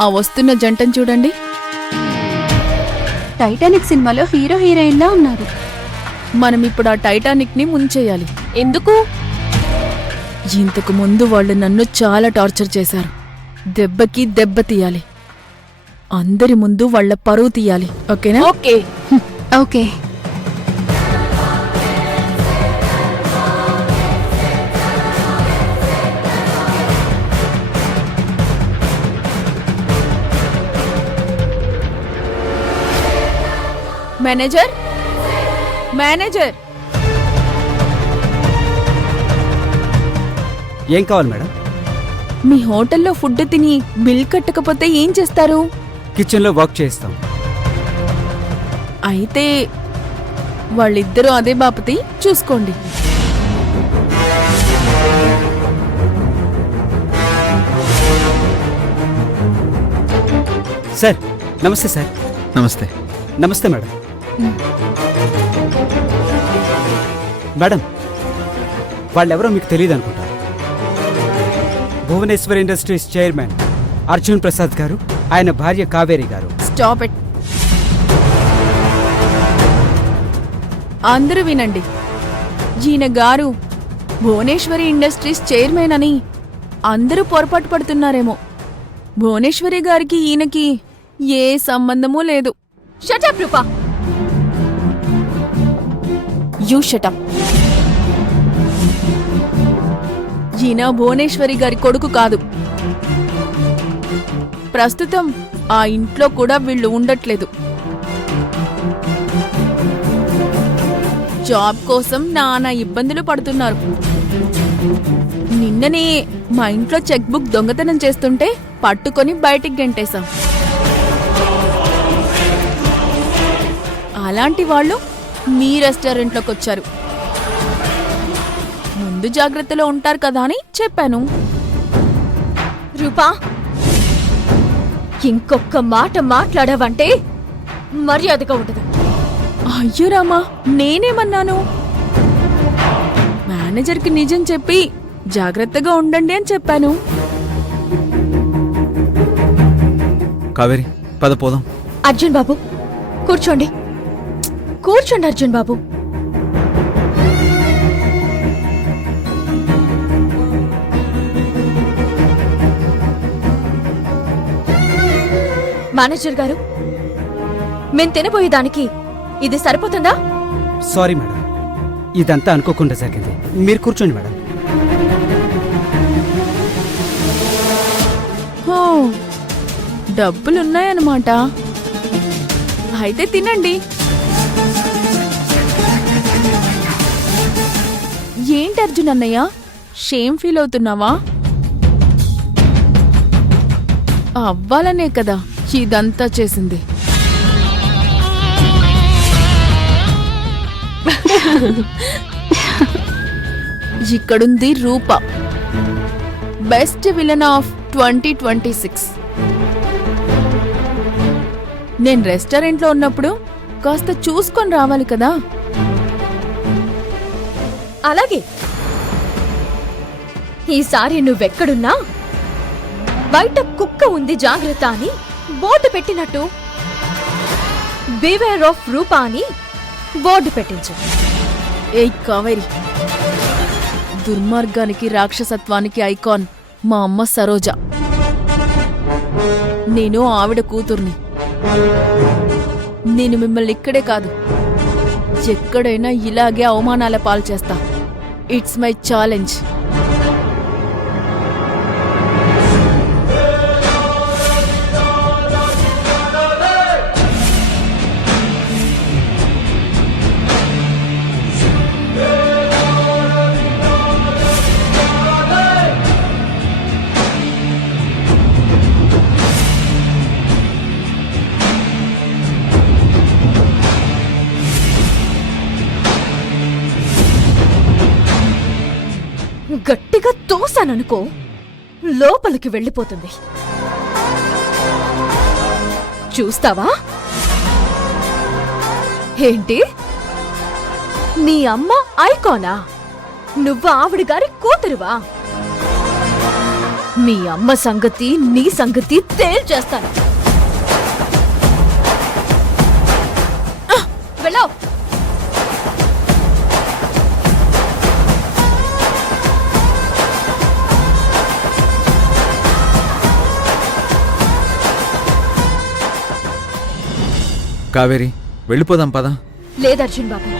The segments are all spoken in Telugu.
ఆ వస్తున్న జంటను చూడండి. టైటానిక్ సినిమాలో హీరో హీరోయిన్లా ఉన్నారు. మనం ఇప్పుడు ఆ టైటానిక్ ని ముంచేయాలి. ఎందుకు? ఇంతకు ముందు వాళ్ళు నన్ను చాలా టార్చర్ చేశారు. దెబ్బకి దెబ్బ తీయాలి. అందరి ముందు వాళ్ళ పరువు తీయాలి. ఓకేనా? ఓకే. ఓకే. మేనేజర్, మేనేజర్, ఏం కావాలి మేడం? మీ హోటల్లో ఫుడ్ తిని బిల్ కట్టకపోతే ఏం చేస్తారు? కిచెన్లో వర్క్ చేస్తాం. అయితే వాళ్ళిద్దరూ అదే బాపతి, చూసుకోండి. సార్ నమస్తే. సార్ నమస్తే. నమస్తే మేడం. మేడం వాళ్ళెవరో మీకు తెలియదు అనుకుంటా. భువనేశ్వర్ ఇండస్ట్రీస్ చైర్మన్ అర్జున్ ప్రసాద్ గారు, ఆయన భార్య కావేరి గారు. Stop it. అందరూ వినండి. ఈయన గారు భువనేశ్వరి ఇండస్ట్రీస్ చైర్మన్ అని అందరూ పొరపాటు పడుతున్నారేమో. భువనేశ్వరి గారికి ఈయనకి ఏ సంబంధమూ లేదు. Shut up Rupa. You shut up. ఈయన భువనేశ్వరి గారి కొడుకు కాదు. ప్రస్తుతం ఆ ఇంట్లో కూడా వీళ్ళు ఉండట్లేదు. జాబ్ కోసం నానా ఇబ్బందులు పడుతున్నారు. నిన్ననే మా ఇంట్లో చెక్ బుక్ దొంగతనం చేస్తుంటే పట్టుకొని బయటికి గెంటేశాం. అలాంటి వాళ్ళు మీ రెస్టారెంట్లోకి వచ్చారు. ముందు జాగ్రత్తలో ఉంటారు కదా అని చెప్పాను. రూపా, ఇంకొక్క మాట మాట్లాడావంటే మర్యాదగా ఉండదు. అయ్యో రామా, నేనేమన్నాను? మేనేజర్కి నిజం చెప్పి జాగ్రత్తగా ఉండండి అని చెప్పాను. కావేరి, పద పోదాం. అర్జున్ బాబు కూర్చోండి. కూర్చోండి అర్జున్ బాబు. మేనేజర్ గారు, మేం తినబోయేదానికి ఇది సరిపోతుందా? సారీ మేడం, ఇదంతా అనుకోకుండా జరిగింది. మీరు కూర్చోండి మేడం. హో, డబ్బులున్నాయన్నమాట. అయితే తినండి. ఏంటి అర్జున్ అన్నయ్య, షేమ్ ఫీల్ అవుతున్నావా? అవ్వాలనే కదా ఇదంతా చేసింది. ఇక్కడుంది రూప, బెస్ట్ విలన్ ఆఫ్ 2026. నేను రెస్టారెంట్లో ఉన్నప్పుడు కాస్త చూసుకొని రావాలి కదా. అలాగే, ఈసారి నువ్వెక్కడున్నా బయట కుక్క ఉంది జాగ్రత్త అని బోర్డు పెట్టినట్టు బివేర్ ఆఫ్ రూపా అని బోర్డు పెట్టించు. ఏయ్ కావేరి, దుర్మార్గానికి రాక్షసత్వానికి ఐకాన్ మా అమ్మ సరోజ. నేను ఆవిడ కూతుర్ని. నేను మిమ్మల్ని ఇక్కడే కాదు ఎక్కడైనా ఇలాగే అవమానాల పాలు చేస్తా. It's my challenge. గట్టిగా తోసాననుకో, లోపలికి వెళ్ళిపోతుంది. చూస్తావా? ఏంటి, నీ అమ్మ ఐకానా? నువ్వు ఆవిడ గారి కూతురువా? మీ అమ్మ సంగతి నీ సంగతి తేల్చేస్తాను. వెళ్ళావు. కావేరి వెళ్ళిపోదాం పద. లేదు అర్జున్ బాబు,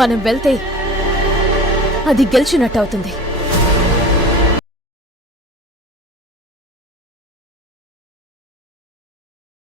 మనం వెళ్తే అది గెలిచినట్టు అవుతుంది.